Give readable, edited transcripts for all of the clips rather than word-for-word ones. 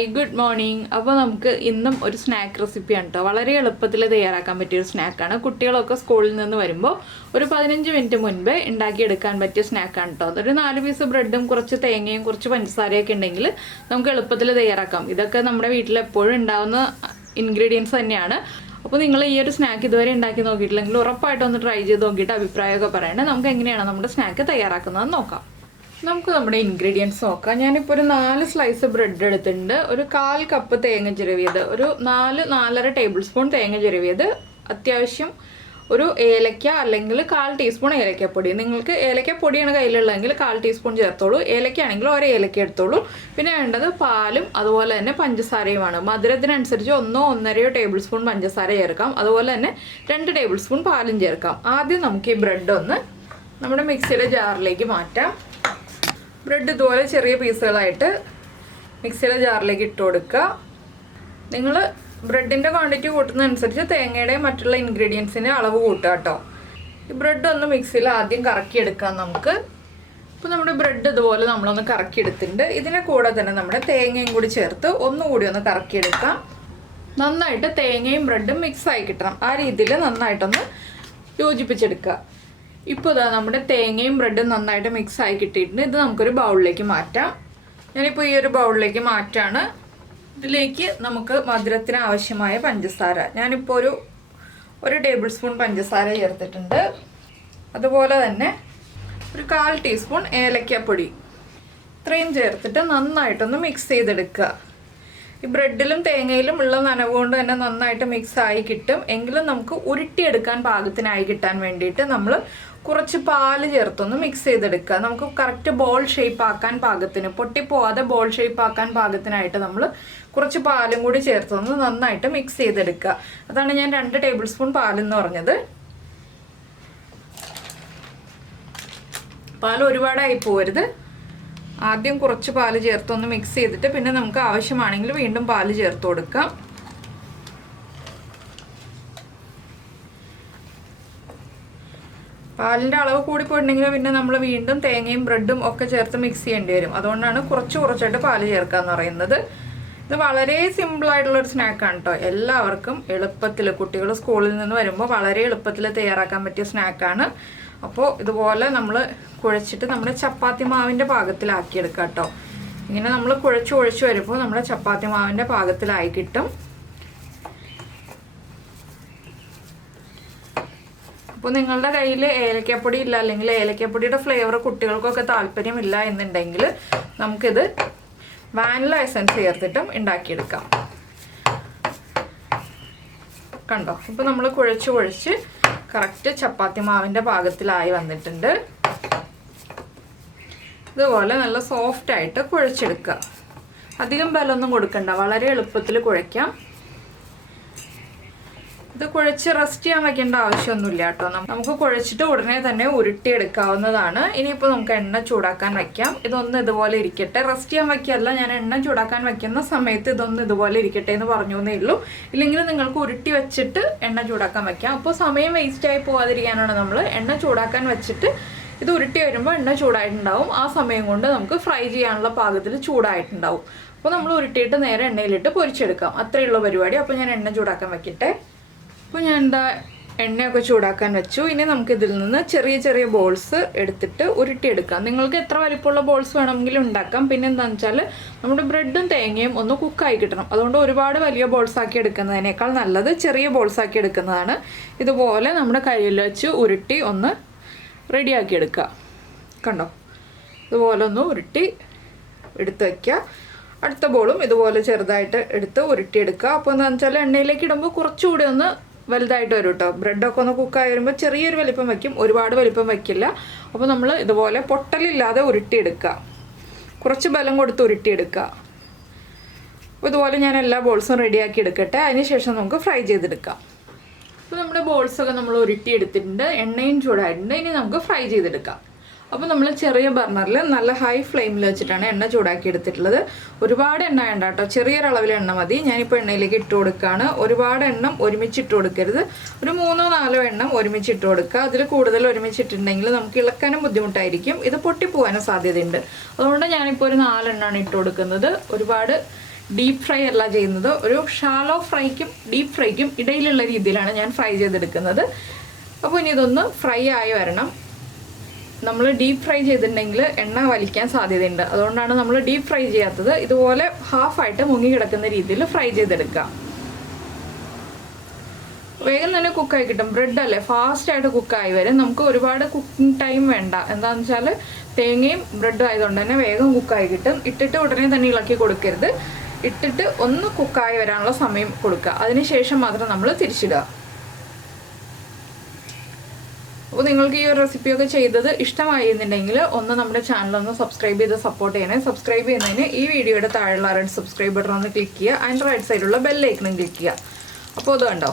Hi good morning. അപ്പോൾ നമുക്ക് ഇന്നും ഒരു സ്നാക്ക് റെസിപ്പിയാണ് കേട്ടോ. വളരെ എളുപ്പത്തിൽ തയ്യാറാക്കാൻ പറ്റിയൊരു സ്നാക്കാണ്. കുട്ടികളൊക്കെ സ്കൂളിൽ നിന്ന് വരുമ്പോൾ ഒരു 15 മിനിറ്റ് മുൻപേ ഉണ്ടാക്കിയെടുക്കാൻ പറ്റിയ സ്നാക്കാണ് കേട്ടോ. അതൊരു 4 പീസ് ബ്രെഡും കുറച്ച് തേങ്ങയും കുറച്ച് പഞ്ചസാരയൊക്കെ ഉണ്ടെങ്കിൽ നമുക്ക് എളുപ്പത്തിൽ തയ്യാറാക്കാം. ഇതൊക്കെ നമ്മുടെ വീട്ടിൽ എപ്പോഴും ഉണ്ടാകുന്ന ഇൻഗ്രീഡിയൻസ് തന്നെയാണ്. അപ്പോൾ നിങ്ങൾ ഈ ഒരു സ്നാക്ക് ഇതുവരെ ഉണ്ടാക്കി നോക്കിയിട്ടില്ലെങ്കിൽ ഉറപ്പായിട്ടും ഒന്ന് ട്രൈ ചെയ്ത് നോക്കിയിട്ട് അഭിപ്രായമൊക്കെ പറയണേ. നമുക്ക് എങ്ങനെയാണ് നമ്മുടെ സ്നാക്ക് തയ്യാറാക്കുന്നത് നോക്കാം. നമുക്ക് നമ്മുടെ ഇൻഗ്രീഡിയൻസ് നോക്കാം. ഞാനിപ്പോൾ ഒരു 4 സ്ലൈസ് ബ്രെഡ് എടുത്തിട്ടുണ്ട്. ഒരു 1/4 കപ്പ് തേങ്ങ ചിരവിയത്, ഒരു 4-4.5 ടേബിൾ സ്പൂൺ തേങ്ങ ചിരവിയത്, അത്യാവശ്യം ഒരു ഏലക്ക അല്ലെങ്കിൽ 1/4 ടീസ്പൂൺ ഏലക്കപ്പൊടി. നിങ്ങൾക്ക് ഏലക്കപ്പൊടിയാണ് കയ്യിലുള്ളതെങ്കിൽ 1/4 ടീസ്പൂൺ ചേർത്തോളൂ. ഏലക്കയാണെങ്കിൽ ഒരു ഏലക്ക എടുത്തോളൂ. പിന്നെ വേണ്ടത് പാലും അതുപോലെ തന്നെ പഞ്ചസാരയുമാണ്. മധുരത്തിനനുസരിച്ച് 1-1.5 ടേബിൾ സ്പൂൺ പഞ്ചസാര ചേർക്കാം. അതുപോലെ തന്നെ 2 ടേബിൾ സ്പൂൺ പാലും ചേർക്കാം. ആദ്യം നമുക്ക് ഈ ബ്രെഡ് ഒന്ന് നമ്മുടെ മിക്സിയുടെ ജാറിലേക്ക് മാറ്റാം. ബ്രെഡ് ഇതുപോലെ ചെറിയ പീസുകളായിട്ട് മിക്സിയുടെ ജാറിലേക്ക് ഇട്ട് കൊടുക്കുക. നിങ്ങൾ ബ്രെഡിൻ്റെ ക്വാണ്ടിറ്റി കൂട്ടുന്നതനുസരിച്ച് തേങ്ങയുടെയും മറ്റുള്ള ഇൻഗ്രീഡിയൻസിൻ്റെ അളവ് കൂട്ടുക കേട്ടോ. ഈ ബ്രെഡ് ഒന്ന് മിക്സിയിൽ ആദ്യം കറക്കിയെടുക്കാം നമുക്ക്. ഇപ്പോൾ നമ്മുടെ ബ്രെഡ് ഇതുപോലെ നമ്മളൊന്ന് കറക്കിയെടുത്തിട്ടുണ്ട്. ഇതിനെ കൂടെ തന്നെ നമ്മുടെ തേങ്ങയും കൂടി ചേർത്ത് ഒന്നുകൂടി ഒന്ന് കറക്കിയെടുക്കാം. നന്നായിട്ട് തേങ്ങയും ബ്രെഡും മിക്സായി കിട്ടണം. ആ രീതിയിൽ നന്നായിട്ടൊന്ന് യോജിപ്പിച്ചെടുക്കുക. ഇപ്പോൾ ഇതാ നമ്മുടെ തേങ്ങയും ബ്രെഡും നന്നായിട്ട് മിക്സ് ആയി കിട്ടിയിട്ടുണ്ട്. ഇത് നമുക്കൊരു ബൗളിലേക്ക് മാറ്റാം. ഞാനിപ്പോൾ ഈ ഒരു ബൗളിലേക്ക് മാറ്റാണ്. ഇതിലേക്ക് നമുക്ക് മധുരത്തിന് ആവശ്യമായ പഞ്ചസാര, ഞാനിപ്പോൾ ഒരു ടേബിൾ സ്പൂൺ പഞ്ചസാര ചേർത്തിട്ടുണ്ട്. അതുപോലെ തന്നെ ഒരു 1/4 ടീസ്പൂൺ ഏലക്കപ്പൊടി, ഇത്രയും ചേർത്തിട്ട് നന്നായിട്ടൊന്ന് മിക്സ് ചെയ്തെടുക്കുക. ഈ ബ്രെഡിലും തേങ്ങയിലും ഉള്ള നനവ് കൊണ്ട് തന്നെ നന്നായിട്ട് മിക്സ് ആയി കിട്ടും. എങ്കിലും നമുക്ക് ഉരുട്ടിയെടുക്കാൻ പാകത്തിനായി കിട്ടാൻ വേണ്ടിയിട്ട് നമ്മൾ കുറച്ച് പാല് ചേർത്തൊന്ന് മിക്സ് ചെയ്തെടുക്കുക. നമുക്ക് കറക്റ്റ് ബോൾ ഷേപ്പ് ആക്കാൻ പാകത്തിന്, പൊട്ടിപ്പോവാതെ ബോൾ ഷേപ്പ് ആക്കാൻ പാകത്തിനായിട്ട് നമ്മൾ കുറച്ച് പാലും കൂടി ചേർത്തൊന്ന് നന്നായിട്ട് മിക്സ് ചെയ്തെടുക്കുക. അതാണ് ഞാൻ 2 ടേബിൾ സ്പൂൺ പാലെന്ന് പറഞ്ഞത്. പാൽ ഒരുപാടായി പോകരുത്. ആദ്യം കുറച്ച് പാല് ചേർത്തൊന്ന് മിക്സ് ചെയ്തിട്ട് പിന്നെ നമുക്ക് ആവശ്യമാണെങ്കിൽ വീണ്ടും പാല് ചേർത്ത് കൊടുക്കാം. പാലിൻ്റെ അളവ് കൂടിപ്പോയിട്ടുണ്ടെങ്കിൽ പിന്നെ നമ്മൾ വീണ്ടും തേങ്ങയും ബ്രെഡും ഒക്കെ ചേർത്ത് മിക്സ് ചെയ്യേണ്ടി വരും. അതുകൊണ്ടാണ് കുറച്ചായിട്ട് പാല് ചേർക്കാന്ന് പറയുന്നത്. ഇത് വളരെ സിമ്പിളായിട്ടുള്ളൊരു സ്നാക്കാണ് കേട്ടോ. എല്ലാവർക്കും എളുപ്പത്തിൽ, കുട്ടികൾ സ്കൂളിൽ നിന്ന് വരുമ്പോൾ വളരെ എളുപ്പത്തിൽ തയ്യാറാക്കാൻ പറ്റിയ സ്നാക്കാണ്. അപ്പോൾ ഇതുപോലെ നമ്മൾ കുഴച്ചിട്ട് നമ്മുടെ ചപ്പാത്തി മാവിൻ്റെ പാകത്തിലാക്കിയെടുക്കാം കേട്ടോ. ഇങ്ങനെ നമ്മൾ കുഴച്ച് വരുമ്പോൾ നമ്മുടെ ചപ്പാത്തി മാവിൻ്റെ പാകത്തിലായി കിട്ടും. അപ്പോൾ നിങ്ങളുടെ കയ്യിൽ ഏലക്കപ്പൊടി ഇല്ല, അല്ലെങ്കിൽ ഏലക്കപ്പൊടിയുടെ ഫ്ലേവർ കുട്ടികൾക്കൊക്കെ താല്പര്യമില്ല എന്നുണ്ടെങ്കിൽ നമുക്കിത് വാനില എസൻസ് ചേർത്തിട്ടും ഉണ്ടാക്കിയെടുക്കാം. കണ്ടോ, ഇപ്പോൾ നമ്മൾ കുഴച്ച് കറക്റ്റ് ചപ്പാത്തി മാവിൻ്റെ പാകത്തിലായി വന്നിട്ടുണ്ട്. ഇതുപോലെ നല്ല സോഫ്റ്റായിട്ട് കുഴച്ചെടുക്കുക. അധികം ബലമൊന്നും കൊടുക്കണ്ട, വളരെ എളുപ്പത്തിൽ കുഴയ്ക്കാം. ഇത് കുഴച്ച് റെസ്റ്റ് ചെയ്യാൻ വയ്ക്കേണ്ട ആവശ്യമൊന്നുമില്ല കേട്ടോ. നമുക്ക് കുഴച്ചിട്ട് ഉടനെ തന്നെ ഉരുട്ടിയെടുക്കാവുന്നതാണ്. ഇനിയിപ്പോൾ നമുക്ക് എണ്ണ ചൂടാക്കാൻ വയ്ക്കാം. ഇതൊന്ന് ഇതുപോലെ ഇരിക്കട്ടെ. റെസ്റ്റ് ചെയ്യാൻ വയ്ക്കുകയല്ല, ഞാൻ എണ്ണ ചൂടാക്കാൻ വയ്ക്കുന്ന സമയത്ത് ഇതൊന്ന് ഇതുപോലെ ഇരിക്കട്ടെ എന്ന് പറഞ്ഞു എന്നേ ഉള്ളൂ. ഇല്ലെങ്കിൽ നിങ്ങൾക്ക് ഉരുട്ടി വെച്ചിട്ട് എണ്ണ ചൂടാക്കാൻ വയ്ക്കാം. അപ്പോൾ സമയം വേസ്റ്റായി പോകാതിരിക്കാനാണ് നമ്മൾ എണ്ണ ചൂടാക്കാൻ വെച്ചിട്ട് ഇത് ഉരുട്ടി വരുമ്പോൾ എണ്ണ ചൂടായിട്ടുണ്ടാവും. ആ സമയം കൊണ്ട് നമുക്ക് ഫ്രൈ ചെയ്യാനുള്ള പാകത്തിൽ ചൂടായിട്ടുണ്ടാവും. അപ്പോൾ നമ്മൾ ഉരുട്ടിയിട്ട് നേരെ എണ്ണയിലിട്ട് പൊരിച്ചെടുക്കാം. അത്രയുള്ള പരിപാടി. അപ്പോൾ ഞാൻ എണ്ണ ചൂടാക്കാൻ വയ്ക്കട്ടെ. അപ്പോൾ ഞാൻ എണ്ണയൊക്കെ ചൂടാക്കാൻ വെച്ചു. ഇനി നമുക്ക് ഇതിൽ നിന്ന് ചെറിയ ബോൾസ് എടുത്തിട്ട് ഉരുട്ടിയെടുക്കാം. നിങ്ങൾക്ക് എത്ര വലിപ്പമുള്ള ബോൾസ് വേണമെങ്കിലും ഉണ്ടാക്കാം. പിന്നെ എന്താണെന്ന് വെച്ചാൽ നമ്മുടെ ബ്രെഡും തേങ്ങയും ഒന്ന് കുക്കായി കിട്ടണം. അതുകൊണ്ട് ഒരുപാട് വലിയ ബോൾസാക്കി എടുക്കുന്നതിനേക്കാൾ നല്ലത് ചെറിയ ബോൾസാക്കി എടുക്കുന്നതാണ്. ഇതുപോലെ നമ്മുടെ കയ്യിൽ വെച്ച് ഉരുട്ടി ഒന്ന് റെഡിയാക്കി എടുക്കുക. കണ്ടോ, ഇതുപോലെ ഒന്ന് ഉരുട്ടി എടുത്ത് വയ്ക്കുക. അടുത്ത ബോളും ഇതുപോലെ ചെറുതായിട്ട് എടുത്ത് ഉരുട്ടിയെടുക്കുക. അപ്പോൾ എന്താണെന്ന് വെച്ചാൽ എണ്ണയിലേക്ക് ഇടുമ്പോൾ കുറച്ചുകൂടി ഒന്ന് വലുതായിട്ട് വരും കേട്ടോ. ബ്രെഡൊക്കെ ഒന്ന് കുക്കായി വരുമ്പോൾ ചെറിയൊരു വലിപ്പം വയ്ക്കും, ഒരുപാട് വലിപ്പം വയ്ക്കില്ല. അപ്പോൾ നമ്മൾ ഇതുപോലെ പൊട്ടലില്ലാതെ ഉരുട്ടിയെടുക്കുക. കുറച്ച് ബലം കൊടുത്ത് ഉരുട്ടിയെടുക്കുക. അപ്പോൾ ഇതുപോലെ ഞാൻ എല്ലാ ബോൾസും റെഡിയാക്കി എടുക്കട്ടെ. അതിനുശേഷം നമുക്ക് ഫ്രൈ ചെയ്തെടുക്കാം. അപ്പോൾ നമ്മുടെ ബോൾസൊക്കെ നമ്മൾ ഉരുട്ടിയെടുത്തിട്ടുണ്ട്. എണ്ണയും ചൂടായിട്ടുണ്ട്. ഇനി നമുക്ക് ഫ്രൈ ചെയ്തെടുക്കാം. അപ്പോൾ നമ്മൾ ചെറിയ ബർണറിൽ നല്ല ഹൈ ഫ്ലെയിമിൽ വെച്ചിട്ടാണ് എണ്ണ ചൂടാക്കി എടുത്തിട്ടുള്ളത്. ഒരുപാട് എണ്ണ വേണ്ട കേട്ടോ, ചെറിയൊരളവിൽ എണ്ണ മതി. ഞാനിപ്പോൾ എണ്ണയിലേക്ക് ഇട്ട് കൊടുക്കുകയാണ്. ഒരുപാട് എണ്ണം ഒരുമിച്ചിട്ട് കൊടുക്കരുത്. ഒരു 3-4 എണ്ണം ഒരുമിച്ചിട്ട് കൊടുക്കുക. അതിൽ കൂടുതൽ ഒരുമിച്ചിട്ടുണ്ടെങ്കിൽ നമുക്ക് ഇളക്കാനും ബുദ്ധിമുട്ടായിരിക്കും. ഇത് പൊട്ടിപ്പോകാനും സാധ്യതയുണ്ട്. അതുകൊണ്ട് ഞാനിപ്പോൾ ഒരു 4 എണ്ണമാണ് ഇട്ട് കൊടുക്കുന്നത്. ഒരുപാട് ഡീപ്പ് ഫ്രൈ അല്ല ചെയ്യുന്നത്, ഒരു ഷാലോ ഫ്രൈക്കും ഡീപ്പ് ഫ്രൈക്കും ഇടയിലുള്ള രീതിയിലാണ് ഞാൻ ഫ്രൈ ചെയ്തെടുക്കുന്നത്. അപ്പോൾ ഇനി ഇതൊന്ന് ഫ്രൈ ആയി വരണം. നമ്മൾ ഡീപ്പ് ഫ്രൈ ചെയ്തിട്ടുണ്ടെങ്കിൽ എണ്ണ വലിക്കാൻ സാധ്യതയുണ്ട്, അതുകൊണ്ടാണ് നമ്മൾ ഡീപ്പ് ഫ്രൈ ചെയ്യാത്തത്. ഇതുപോലെ ഹാഫായിട്ട് മുങ്ങി കിടക്കുന്ന രീതിയിൽ ഫ്രൈ ചെയ്തെടുക്കുക. വേഗം തന്നെ കുക്കായി കിട്ടും. ബ്രെഡ് അല്ലേ, ഫാസ്റ്റായിട്ട് കുക്കായി വരും. നമുക്ക് ഒരുപാട് കുക്കിംഗ് ടൈം വേണ്ട. എന്താണെന്ന് വെച്ചാൽ തേങ്ങയും ബ്രെഡും ആയതുകൊണ്ട് തന്നെ വേഗം കുക്കായി കിട്ടും. ഇട്ടിട്ട് ഉടനെ തന്നെ ഇളക്കി കൊടുക്കരുത്. ഇട്ടിട്ട് ഒന്ന് കുക്കായി വരാനുള്ള സമയം കൊടുക്കുക. അതിനുശേഷം മാത്രം നമ്മൾ തിരിച്ചിടുക. അപ്പോൾ നിങ്ങൾക്ക് ഈ ഒരു റെസിപ്പിയൊക്കെ ചെയ്തത് ഇഷ്ടമായിരുന്നുണ്ടെങ്കിൽ ഒന്ന് നമ്മുടെ ചാനലൊന്ന് സബ്സ്ക്രൈബ് ചെയ്ത് സപ്പോർട്ട് ചെയ്യണേ. സബ്സ്ക്രൈബ് ചെയ്യുന്നതിന് ഈ വീഡിയോയുടെ താഴെയുള്ള റെഡ് സബ്സ്ക്രൈബ് ബട്ടൺ ഒന്ന് ക്ലിക്ക് ചെയ്യുക. അതിൻ്റെ റൈറ്റ് സൈഡിലുള്ള ബെല്ലൈക്കണും ക്ലിക്ക് ചെയ്യുക. അപ്പോൾ അത് കണ്ടോ,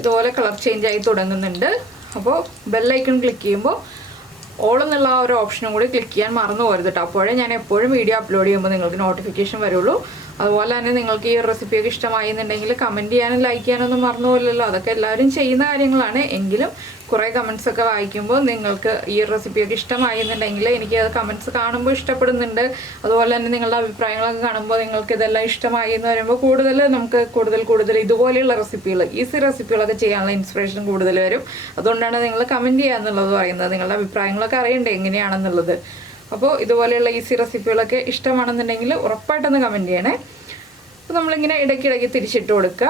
ഇതുപോലെ കളർ ചേഞ്ച് ആയി തുടങ്ങുന്നുണ്ട്. അപ്പോൾ ബെല്ലൈക്കൺ ക്ലിക്ക് ചെയ്യുമ്പോൾ ഓൾ എന്നുള്ള ആ ഒരു ഓപ്ഷനും കൂടി ക്ലിക്ക് ചെയ്യാൻ മറന്നു പോകരുത് കേട്ടോ. അപ്പോഴേ ഞാൻ എപ്പോഴും വീഡിയോ അപ്ലോഡ് ചെയ്യുമ്പോൾ നിങ്ങൾക്ക് നോട്ടിഫിക്കേഷൻ വരുള്ളൂ. അതുപോലെ തന്നെ നിങ്ങൾക്ക് ഈ റെസിപ്പിയൊക്കെ ഇഷ്ടമായിരുന്നുണ്ടെങ്കിൽ കമൻറ്റ് ചെയ്യാനും ലൈക്ക് ചെയ്യാനൊന്നും മറന്നു പോലല്ലോ. അതൊക്കെ എല്ലാവരും ചെയ്യുന്ന കാര്യങ്ങളാണ്. എങ്കിലും കുറേ കമൻസ് ഒക്കെ വായിക്കുമ്പോൾ നിങ്ങൾക്ക് ഈ റെസിപ്പിയൊക്കെ ഇഷ്ടമായിരുന്നുണ്ടെങ്കിൽ എനിക്ക് അത് കമൻസ് കാണുമ്പോൾ ഇഷ്ടപ്പെടുന്നുണ്ട്. അതുപോലെ തന്നെ നിങ്ങളുടെ അഭിപ്രായങ്ങളൊക്കെ കാണുമ്പോൾ നിങ്ങൾക്ക് ഇതെല്ലാം ഇഷ്ടമായി എന്ന് പറയുമ്പോൾ നമുക്ക് കൂടുതൽ ഇതുപോലെയുള്ള റെസിപ്പികൾ, ഈസി റെസിപ്പികളൊക്കെ ചെയ്യാനുള്ള ഇൻസ്പിറേഷൻ കൂടുതൽ വരും. അതുകൊണ്ടാണ് നിങ്ങൾ കമൻറ്റ് ചെയ്യുക എന്നുള്ളത് പറയുന്നത്. നിങ്ങളുടെ അഭിപ്രായങ്ങളൊക്കെ അറിയണ്ടേ എങ്ങനെയാണെന്നുള്ളത്. അപ്പോൾ ഇതുപോലെയുള്ള ഈസി റെസിപ്പികളൊക്കെ ഇഷ്ടമാണെന്നുണ്ടെങ്കിൽ ഉറപ്പായിട്ടൊന്ന് കമൻറ്റ് ചെയ്യണേ. അപ്പോൾ നമ്മളിങ്ങനെ ഇടയ്ക്കിടയ്ക്ക് തിരിച്ചിട്ട് കൊടുക്കുക,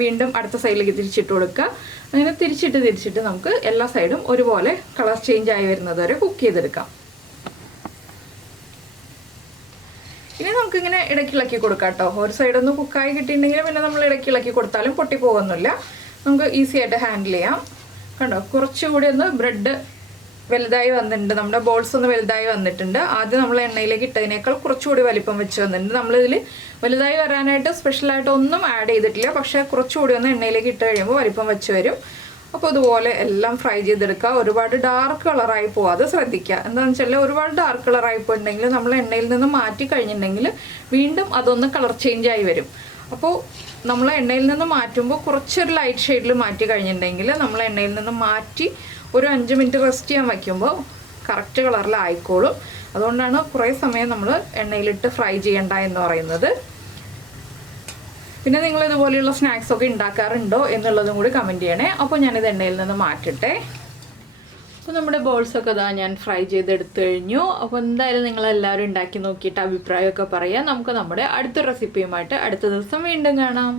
വീണ്ടും അടുത്ത സൈഡിലേക്ക് തിരിച്ചിട്ട് കൊടുക്കുക. അങ്ങനെ തിരിച്ചിട്ട് നമുക്ക് എല്ലാ സൈഡും ഒരുപോലെ കളർ ചേഞ്ച് ആയി വരുന്നത് വരെ കുക്ക് ചെയ്തെടുക്കാം. ഇനി നമുക്കിങ്ങനെ ഇടയ്ക്കിളക്കി കൊടുക്കാം കേട്ടോ. ഒരു സൈഡൊന്ന് കുക്കായി കിട്ടിയിട്ടുണ്ടെങ്കിൽ പിന്നെ നമ്മൾ ഇടയ്ക്കിളക്കി കൊടുത്താലും പൊട്ടിപ്പോകുന്നില്ല. നമുക്ക് ഈസി ആയിട്ട് ഹാൻഡിൽ ചെയ്യാം. കണ്ടോ, കുറച്ചുകൂടി ഒന്ന് ബ്രെഡ് വലുതായി വന്നിട്ടുണ്ട്. നമ്മുടെ ബോൾസ് ഒന്ന് വലുതായി വന്നിട്ടുണ്ട്. ആദ്യം നമ്മൾ എണ്ണയിലേക്ക് ഇട്ടതിനേക്കാൾ കുറച്ചുകൂടി വലിപ്പം വെച്ച് വന്നിട്ടുണ്ട്. നമ്മളിതിൽ വലുതായി വരാനായിട്ട് സ്പെഷ്യലായിട്ട് ഒന്നും ആഡ് ചെയ്തിട്ടില്ല. പക്ഷേ കുറച്ചുകൂടി ഒന്ന് എണ്ണയിലേക്ക് ഇട്ട് കഴിയുമ്പോൾ വലിപ്പം വെച്ച് വരും. അപ്പോൾ ഇതുപോലെ എല്ലാം ഫ്രൈ ചെയ്തെടുക്കുക. ഒരുപാട് ഡാർക്ക് കളറായി പോവാതെ ശ്രദ്ധിക്കുക. എന്താണെന്ന് വെച്ചാൽ ഒരുപാട് ഡാർക്ക് കളറായി പോയിട്ടുണ്ടെങ്കിൽ നമ്മൾ എണ്ണയിൽ നിന്ന് മാറ്റി കഴിഞ്ഞിട്ടുണ്ടെങ്കിൽ വീണ്ടും അതൊന്ന് കളർ ചേഞ്ച് ആയി വരും. അപ്പോൾ നമ്മൾ എണ്ണയിൽ നിന്ന് മാറ്റുമ്പോൾ കുറച്ചൊരു ലൈറ്റ് ഷെയ്ഡിൽ മാറ്റി കഴിഞ്ഞിട്ടുണ്ടെങ്കിൽ നമ്മൾ എണ്ണയിൽ നിന്ന് മാറ്റി ഒരു 5 മിനിറ്റ് റെസ്റ്റ് ചെയ്യാൻ വയ്ക്കുമ്പോൾ കറക്റ്റ് കളറിലായിക്കോളും. അതുകൊണ്ടാണ് കുറേ സമയം നമ്മൾ എണ്ണയിലിട്ട് ഫ്രൈ ചെയ്യണ്ട എന്ന് പറയുന്നത്. പിന്നെ നിങ്ങൾ ഇതുപോലെയുള്ള സ്നാക്സൊക്കെ ഉണ്ടാക്കാറുണ്ടോ എന്നുള്ളതും കൂടി കമൻറ്റ് ചെയ്യണേ. അപ്പോൾ ഞാനിത് എണ്ണയിൽ നിന്ന് മാറ്റട്ടെ. അപ്പോൾ നമ്മുടെ ബോൾസൊക്കെ ഇതാ ഞാൻ ഫ്രൈ ചെയ്തെടുത്തു കഴിഞ്ഞു. അപ്പോൾ എന്തായാലും നിങ്ങളെല്ലാവരും ഉണ്ടാക്കി നോക്കിയിട്ട് അഭിപ്രായമൊക്കെ പറയാം. നമുക്ക് നമ്മുടെ അടുത്ത റെസിപ്പിയുമായിട്ട് അടുത്ത ദിവസം വീണ്ടും കാണാം.